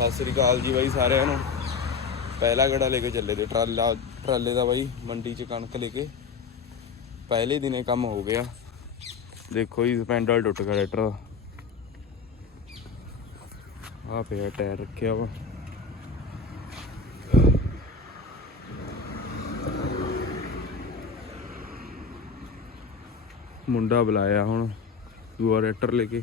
ਸਤਿ ਸ੍ਰੀ ਅਕਾਲ ਜੀ ਬਾਈ ਸਾਰਿਆਂ ਨੂੰ। ਪਹਿਲਾ ਗੜਾ ਲੈ ਕੇ ਚੱਲੇ ਤੇ ਟਰਾਲਾ ਟਰਾਲੇ ਦਾ ਬਾਈ ਮੰਡੀ 'ਚ ਕਣਕ ਲੈ ਕੇ। ਪਹਿਲੇ ਦਿਨੇ ਕੰਮ ਹੋ ਗਿਆ। ਦੇਖੋ ਜੀ, ਸਪੈਂਡਲ ਟੁੱਟ ਗਿਆ ਟਰੈਕਟਰ ਦਾ। ਆ ਪਿਆ ਟਾਇਰ ਰੱਖਿਆ ਵਾ। ਮੁੰਡਾ ਬੁਲਾਇਆ ਹੁਣ। ਦੂਆ ਟਰੈਕਟਰ ਲੈ ਕੇ।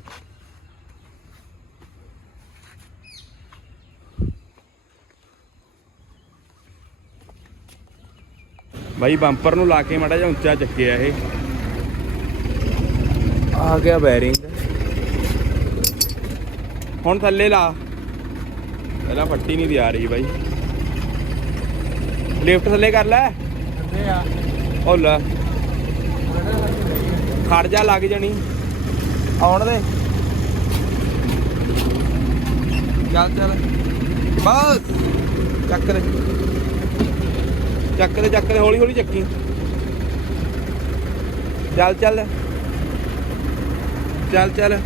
ਬਾਈ ਬੰਪਰ ਨੂੰ ਲਾ ਕੇ ਮਾੜਾ ਜਿਹਾ ਉੱਚਾ ਚੱਕਿਆ ਇਹ। ਆ ਗਿਆ ਬੈਰਿੰਗ ਹੁਣ ਥੱਲੇ ਲਾ। ਪਹਿਲਾਂ ਫੱਟੀ ਨਹੀਂ ਦੀ ਆ ਰਹੀ ਬਾਈ। ਲਿਫਟ ਥੱਲੇ ਕਰ ਲੈ। ਥੱਲੇ ਆ। ਉਹ ਲੈ। ਖੜ ਜਾ ਲੱਗ ਜਾਣੀ। ਆਉਣ ਦੇ। ਚੱਲ ਚੱਲ। ਬਸ। ਚੱਕ ਦੇ। ਚੱਕ ਦੇ ਚੱਕ ਦੇ ਹੌਲੀ ਹੌਲੀ ਚੱਕੀ। ਚੱਲ ਚੱਲ। ਚੱਲ ਚੱਲ।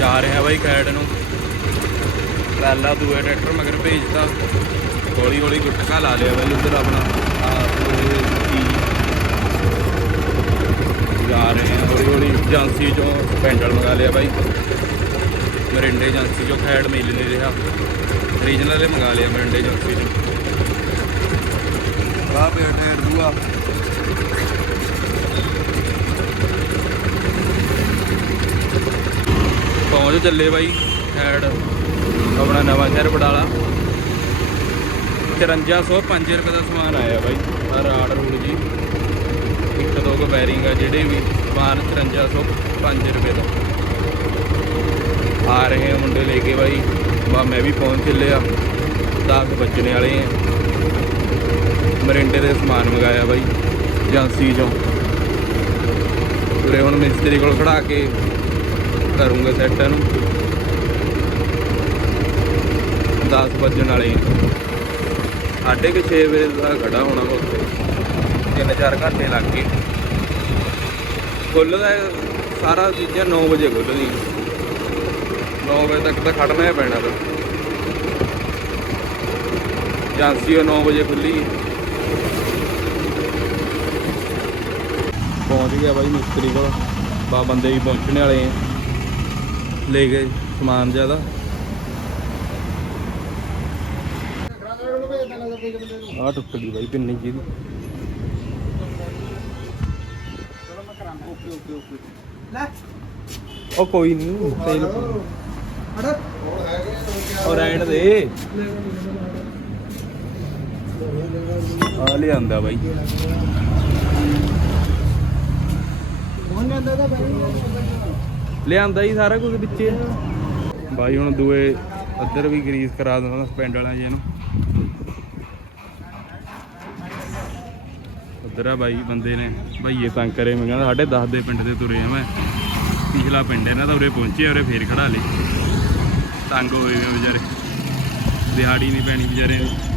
ਜਾ ਰਿਹਾ ਬਾਈ ਕੈਡ ਨੂੰ। ਲਾਲਾ ਦੂਏ ਟਰੈਕਟਰ ਮਗਰ ਭੇਜਤਾ। ਹੌਲੀ ਹੌਲੀ ਗੁੱਟਕਾ ਲਾ ਲਿਆ ਬਾਈ ਉਧਰ ਆਪਣਾ। ਜਾ ਰਹੇ ਹਾਂ ਹੌਲੀ ਹੌਲੀ ਏਜੰਸੀ ਚੋਂ ਪੈਂਡਲ ਮੰਗਾ ਲਿਆ ਬਾਈ। ਮਰਿੰਡੇ ਏਜੰਸੀ ਚੋਂ ਖੈੜ ਮਿਲ ਨਹੀਂ ਰਿਹਾ। ਰੀਜਨਲ ਵਾਲੇ ਮੰਗਾ ਲਿਆ ਮਰਿੰਡੇ ਏਜੰਸੀ ਚੋਂ। ਵਾਹ ਪਿਆ ਟਾਇਰ ਦੂਆ। ਪਹੁੰਚ ਚੱਲੇ ਬਾਈ ਖੈੜ ਆਪਣਾ ਨਵਾਂ ਸ਼ਹਿਰ ਬਡਾਲਾ 5305 ਰੁਪਏ ਦਾ ਸਮਾਨ ਆਇਆ ਬਾਈ, ਆਹ ਰਾੜ ਰੂੜ ਜੀ। ਇੱਕ ਦੋ ਕੁ ਬੈਰਿੰਗ ਆ ਜਿਹੜੇ ਵੀ ਸਮਾਨ 5305 ਰੁਪਏ ਦਾ। ਆ ਰਹੇ ਆ ਮੁੰਡੇ ਲੈ ਕੇ ਬਾਈ, ਬਾ ਮੈਂ ਵੀ ਪਹੁੰਚ ਚੱਲਿਆ। 10 ਵੱਜਣੇ ਵਾਲੇ ਆ। ਮਰਿੰਡੇ ਦੇ ਸਮਾਨ ਮੰਗਾਇਆ ਬਾਈ, ਏਜੰਸੀ ਚੋਂ। ਪੂਰੇ ਹੁਣ ਮਿਸਤਰੀ ਕੋਲ ਖੜਾ ਕੇ ਕਰੂੰਗਾ ਸੈੱਟ ਨੂੰ 10 ਵੱਜਣ ਵਾਲੇ ਆ। ਸਾਢੇ ਕੁ 6 ਵਜੇ ਦਾ ਖੜਾ ਹੋਣਾ ਵਾ ਉੱਥੇ। ਤਿੰਨ ਚਾਰ ਘੰਟੇ ਲੱਗ ਗਏ। ਖੁੱਲਦਾ ਸਾਰਾ ਚੀਜ਼ਾਂ 9 ਵਜੇ ਖੁੱਲਦੀ 9 ਵਜੇ ਤੱਕ ਤਾਂ ਖੜਨਾ ਹੀ ਪੈਣਾ ਤਾਂ ਏਜੰਸੀ ਉਹ 9 ਵਜੇ ਖੁੱਲੀ ਪਹੁੰਚ ਗਿਆ ਬਾਈ ਮਿਸਤਰੀ ਕੋਲ। ਬਾ ਬੰਦੇ ਵੀ ਪਹੁੰਚਣੇ ਵਾਲੇ ਆ। ਲੈ ਗਏ ਸਮਾਨ ਜ਼ਿਆਦਾ। ਆ ਟੁੱਟ ਗਈ ਬਾਈ ਪਿੰਨੀ ਜੀ ਦੀ। ਉਹ ਕੋਈ ਨਹੀਂ ਤੇਲ ਉਹ ਰਾਈਡ ਦੇ। ਆ ਲਿਆਂਦਾ ਬਾਈ। ਲਿਆਂਦਾ ਹੀ ਸਾਰਾ ਕੁਝ ਵਿੱਚੇ। ਬਾਈ ਹੁਣ ਦੂਏ ਅੱਧਰ ਵੀ ਗਰੀਸ ਕਰਾ ਦਿੰਦਾ ਸਪੈਂਡ ਵਾਲਾ ਜੀ ਇਹਨੂੰ ਉੱਧਰ ਆ ਬਾਈ ਬੰਦੇ ਨੇ। ਭਾਈਏ ਤੰਗ ਕਰੇ, ਮੈਂ ਕਹਿੰਦਾ ਸਾਡੇ 10 ਦੇ ਪਿੰਡ ਦੇ ਤੁਰੇ ਆ ਮੈਂ। ਪਿਛਲਾ ਪਿੰਡ ਇਹਨਾਂ ਦਾ ਉਰੇ ਪਹੁੰਚੇ ਉਰੇ ਫੇਰ ਖੜਾ ਲੇ। ਤੰਗ ਹੋਏ ਹੋਏ ਵਿਚਾਰੇ। ਦਿਹਾੜੀ ਨਹੀਂ ਪੈਣੀ ਵਿਚਾਰੇ ਨੂੰ।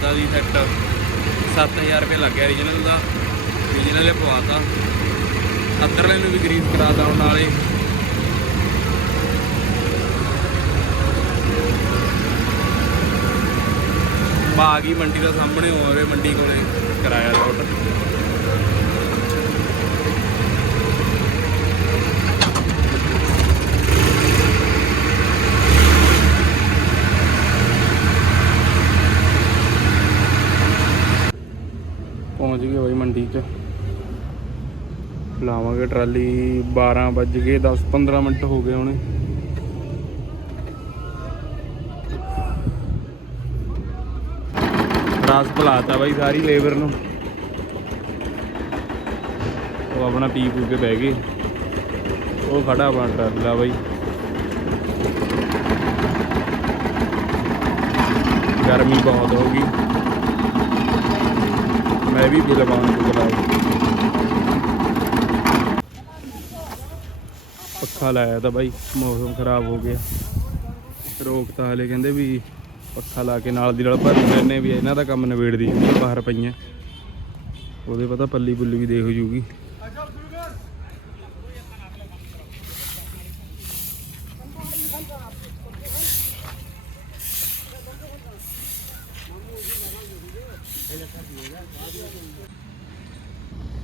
ਕਰਾਤਾ ਦੀ ਸੈੱਟ 7000 ਰੁਪਏ ਲੱਗਿਆ ਰੀਜਨਲ ਦਾ। ਰੀਜਨਲ ਨੇ ਪਵਾਤਾ। ਅੱਧਰਲੇ ਨੂੰ ਵੀ ਗਰੀਸ ਕਰਾਤਾ ਹੁਣ ਨਾਲੇ। ਬਾਗੀ ਮੰਡੀ ਦਾ ਸਾਹਮਣੇ ਹੋ ਰਹੇ ਮੰਡੀ ਕੋਲੇ। ਕਰਾਇਆ ਲੋਟ ਪਹੁੰਚ ਗਏ ਬਾਈ ਮੰਡੀ 'ਚ ਲਾਵਾਂਗੇ ਟਰਾਲੀ 12 ਵੱਜ ਗਏ 10 15 ਮਿੰਟ ਹੋ ਗਏ ਹੁਣੇ। ਰਾਸ ਭਲਾਤਾ ਬਾਈ ਸਾਰੀ ਲੇਬਰ ਨੂੰ। ਉਹ ਆਪਣਾ ਪੀ ਪੂ ਕੇ ਬਹਿ ਗਏ। ਉਹ ਖੜਾ ਆਪਣਾ ਟਰਾਲਾ ਬਾਈ। ਗਰਮੀ ਬਹੁਤ ਹੋ ਗਈ। ਮੈਂ ਵੀ ਬਿਲ ਬਾਉਣ ਪੱਖਾ ਲਾਇਆ ਤਾਂ ਬਾਈ, ਮੌਸਮ ਖਰਾਬ ਹੋ ਗਿਆ। ਰੋਕਤਾ ਹਲੇ ਕਹਿੰਦੇ ਵੀ ਪੱਖਾ ਲਾ ਕੇ ਨਾਲ ਦੀ ਨਾਲ ਭਰ ਲੈਣੇ ਵੀ ਇਹਨਾਂ ਦਾ ਕੰਮ ਨਵੇੜ ਦੀ ਬਾਹਰ ਪਈਆਂ। ਉਹਦੇ ਪਤਾ ਪੱਲੀ ਪੁੱਲੀ ਵੀ ਦੇਖ ਜੂਗੀ।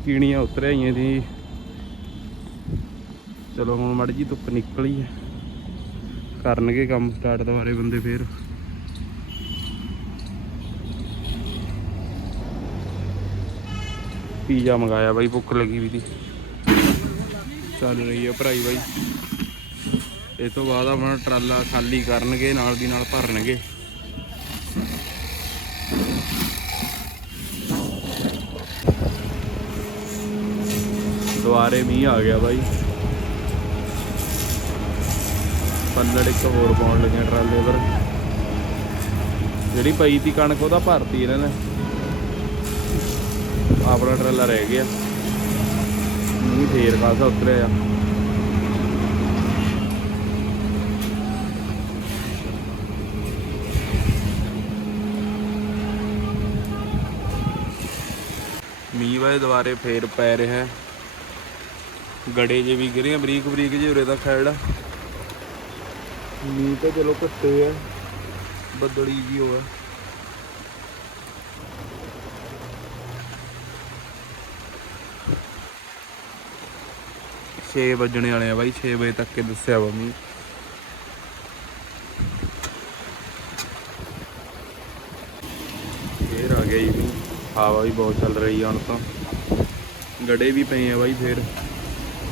ਕੀਣੀਆਂ ਉਤਰ ਆਈਆਂ ਦੀ ਚਲੋ ਹੁਣ ਮੜ ਜੀ ਧੁੱਪ ਨਿਕਲੀ ਹੈ ਕਰਨਗੇ ਕੰਮ ਸਟਾਰਟ ਦੁਬਾਰੇ ਬੰਦੇ ਫੇਰ। ਪੀਜ਼ਾ ਮੰਗਾਇਆ ਬਾਈ, ਭੁੱਖ ਲੱਗੀ ਵੀ ਦੀ। ਚੱਲ ਰਹੀ ਹੈ ਭਰਾਈ ਬਾਈ। ਇਹ ਤੋਂ ਬਾਅਦ ਆਪਣਾ ਟਰਾਲਾ ਖਾਲੀ ਕਰਨਗੇ, ਨਾਲ ਦੀ ਨਾਲ ਭਰਨਗੇ। ਦੁਆਰੇ ਮੀਂਹ ਆ ਗਿਆ ਬਾਈ। ਪੱਲੜ ਇੱਕ ਹੋਰ ਪਾਉਣ ਲੱਗਿਆ ਟਰਾਲੇ ਪਰ। ਜਿਹੜੀ ਪਈ ਤੀ ਕਣਕ ਉਹਦਾ ਭਰਤੀ ਇਹਨਾਂ ਨੇ। ਆਪਣਾ ਟਰਾਲਾ ਰਹਿ ਗਿਆ। ਮੀਂਹ ਫੇਰ ਖਾਸਾ ਉਤਰਿਆ। ਮੀਂਹ ਵਾਏ ਦੁਬਾਰੇ ਫੇਰ ਪੈ ਰਿਹਾ। ਗੜੇ ਜੇ ਵੀ ਗਿਰੇ ਬਰੀਕ ਬਰੀਕ ਜੇ ਉਰੇ ਦਾ ਖੈੜਾ ਮੀਂਹ ਤਾਂ ਚਲੋ ਘੱਟੇ ਆ ਬੱਦੜੀ ਜੀ ਹੋਆ ਛੇ ਵੱਜਣੇ ਵਾਲੇ ਆ ਬਾਈ 6 ਵਜੇ ਤੱਕ ਕੇ ਦੱਸਿਆ ਵਾ ਮੀਂਹ। ਫੇਰ ਆ ਗਿਆ ਜੀ ਮੀਂਹ, ਹਵਾ ਵੀ ਬਹੁਤ ਚੱਲ ਰਹੀ ਆ ਹੁਣ ਤਾਂ। ਗੜੇ ਵੀ ਪਏ ਆ ਬਾਈ ਫੇਰ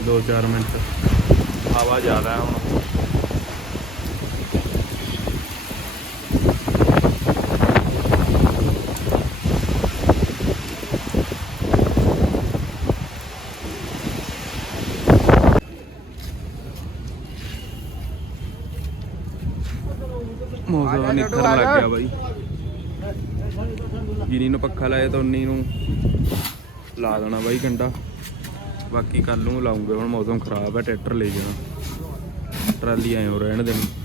2-4 ਮਿੰਟ। ਹਵਾ ਜ਼ਿਆਦਾ ਹੁਣ। ਮੌਸਮ ਨਿਕਲਣ ਲੱਗ ਗਿਆ ਬਾਈ। ਜਿਨੀ ਨੂੰ ਪੱਖਾ ਲਾਇਆ ਤਾਂ ਉਨੀ ਨੂੰ ਲਾ ਦੇਣਾ ਬਾਈ ਘੰਟਾ। ਬਾਕੀ ਕੱਲ ਨੂੰ ਲਾਉਂਗੇ ਹੁਣ ਮੌਸਮ ਖਰਾਬ ਹੈ ਟਰੈਕਟਰ ਲੈ ਜਾਣਾ। ਟਰਾਲੀ ਐਂ ਹੋ ਰਹਿਣ ਦੇਣੀ।